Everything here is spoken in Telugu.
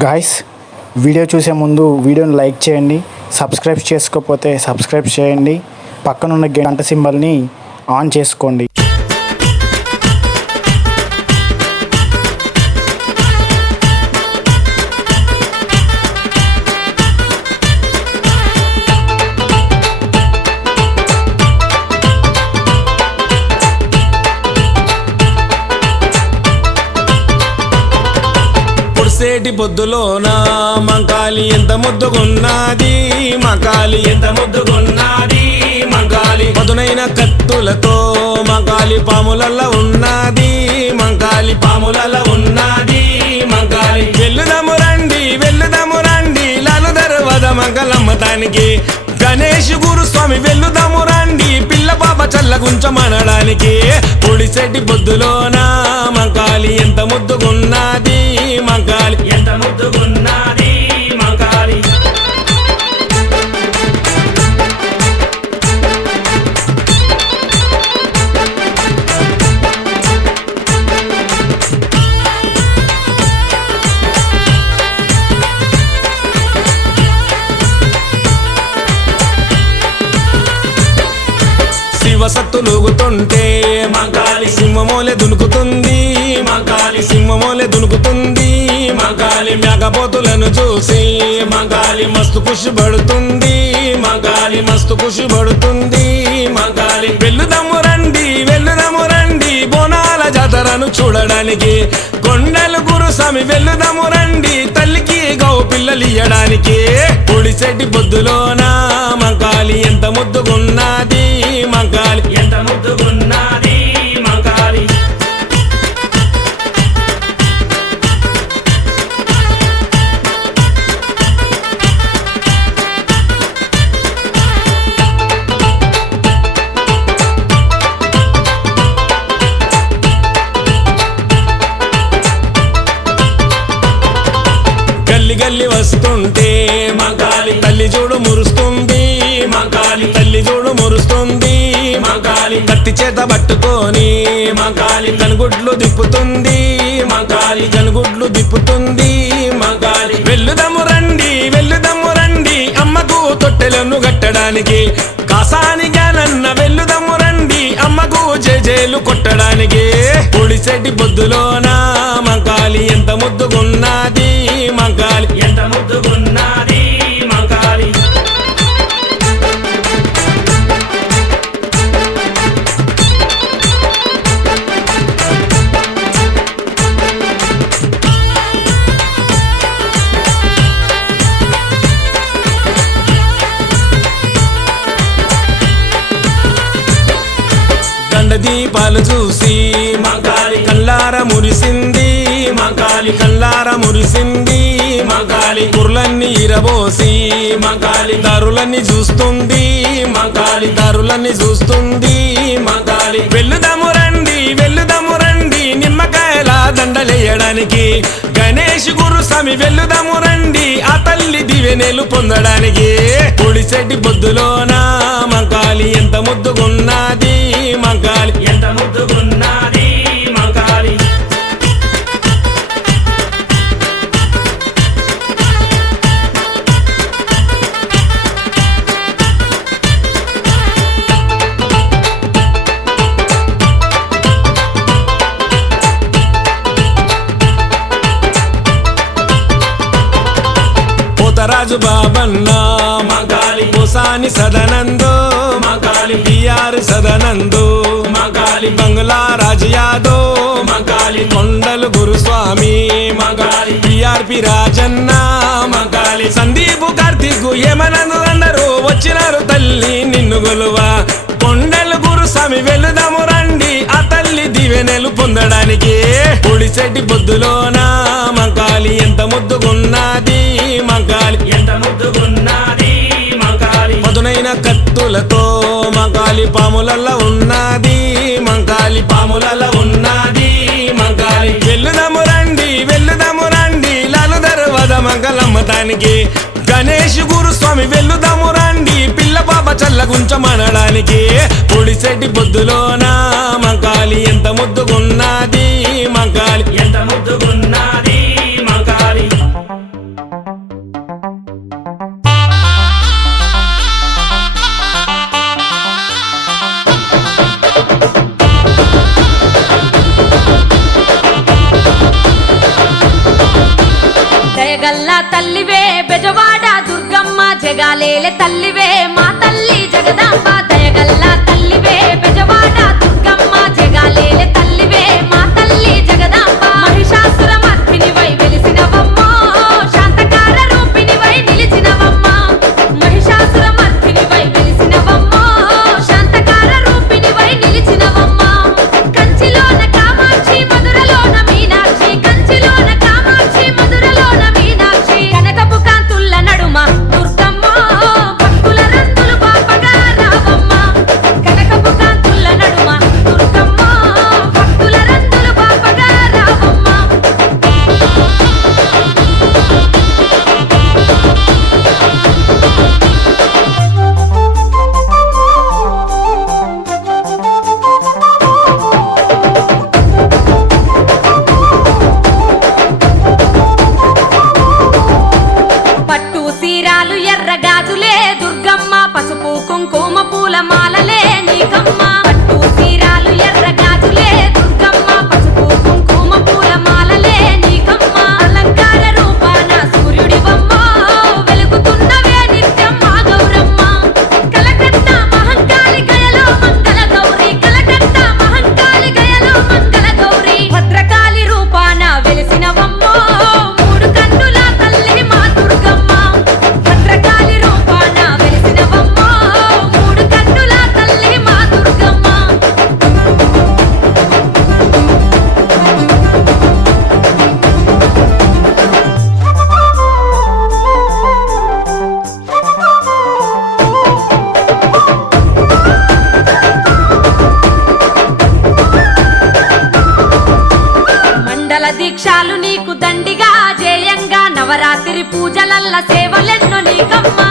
గాయస్ వీడియో చూసే ముందు వీడియోని లైక్ చేయండి. సబ్స్క్రైబ్ చేసుకోకపోతే సబ్స్క్రైబ్ చేయండి. పక్కనున్న గంట సింబల్ని ఆన్ చేసుకోండి. పొడిసేటి పొద్దులోన మంకాలి ఎంత ముద్దుగున్నది? మకాలి ఎంత ముద్దుగున్నది? మంకాలి పదునైన కత్తులతో మంకాలి పాములల్ల ఉన్నది. మంకాలి పాములల్ల ఉన్నది. మంకాలి వెళ్ళుదము రండి వెళ్ళుదము రండి. లాలు దర్వద మంగళమ్మతానికి గణేష్ గురుస్వామి వెళ్ళుదాము రండి. పిల్ల పాప చల్లగుంచమనడానికి పొడిసెట్టి పొద్దులోన మంకాలి ఎంత ముద్దుగున్నది? శివసత్తులుగుతుంటే మగాలి సింహమోలే దునుకుతుంది మగాలి సింహమోలే దునుకుతుంది మగాలి మేకపోతులను చూసి మగాలి మస్తు ఖుషి పడుతుంది మగాలి మస్తు ఖుషి పడుతుంది మగాలి వెళ్ళుదాము రండి వెళ్ళుదాము రండి. బోనాల జాతరను చూడడానికి కొండలు గురుస్వామి వెళ్ళుదాము రండి. తల్లికి గౌ పిల్లలు ఇయ్యడానికి పొడిసెట్టి పొద్దులోన మంకాలి ఎంత ముద్దుగున్నది? మంకాలి తల్లి వస్తుంటే మగాలి తల్లి చూడు మురుస్తుంది. మగాలి తల్లి చూడు మురుస్తుంది. మగాలి కత్తి చేత పట్టుకొని మగాలి కనుగుడ్లు దిప్పుతుంది మగాలి కనుగుడ్లు దిప్పుతుంది మగాలి వెళ్ళుదము రండి వెళ్ళుదము రండి. అమ్మకు తొట్టెలను కట్టడానికి కాసాని గానన్న వెళ్ళుదము రండి. అమ్మకు జేజేలు కొట్టడానికి పొడిసెట్టి పొద్దులోన మగాలి ఎంత ముద్దుగున్నది గండ దీపాలు చూసి మంకాలి కల్లార మురిసింది. మంకాలి కల్లార మురిసింది. మంకాలి కుర్లన్నీ ఇరబోసి మంకాలి దారులన్నీ చూస్తుంది. మంకాలి దారులన్నీ చూస్తుంది. మంకాలి వెళ్ళుదము రండి వెళ్ళుదము రండి. నిమ్మకాయల దండలేయడానికి గణేష్ గురుస్వామి వెళ్ళుదము రండి. ఆ తల్లి దివెనెలు పొందడానికి పొడిసెట్టి బొద్దులోన? మంకాలి ఎంత ముద్దుగున్నది? మంకాలి ఎంత ముద్దుగున్నది మంకాలి పోతరాజు బాబన్న మగాలి. పోసాని సదనందో మగాలి బిఆర్ సదనందో. మగాలి బంగ్లా రాజు యాదవ్ మగాలి కొండలు గురుస్వామి. మగాలి బిఆర్పి రాజన్న. మగాలి సందీపు కార్తీక్ ఏమనను అందరూ వచ్చినారు తల్లి నిన్ను గొలువా. కొండలు గురుస్వామి వెళుదాము రండి ఆ తల్లి దివెనెలు పొందడానికి. పొడిసెట్టి పొద్దులోన మంకాలి ఎంత ముద్దుగున్నది? మంకాలి ఎంత ముద్దుగున్నది? మంకాలి కత్తులతో మంగాలి పాములల్ల ఉన్నది మంగాలి పాములల్ల ఉన్నది మంగాలి. వెళ్ళుదము రండి వెళ్ళుదము రండి లాలు దర్వద మంగళమ్మతానికి గణేష్ గురుస్వామి వెళ్ళుదాము రండి పిల్ల పాప చల్లగుంచమనడానికి పొడిసెడ్డి పొద్దులోన మంగాలి ఎంత ముద్దుగున్నది ఎదగాలేలే తల్లివే మా తల్లి జగదాంబా వృక్షాలు నీకు దండిగా జేయంగా నవరాత్రి పూజలల్ల సేవలెన్నో నీకమ్మా.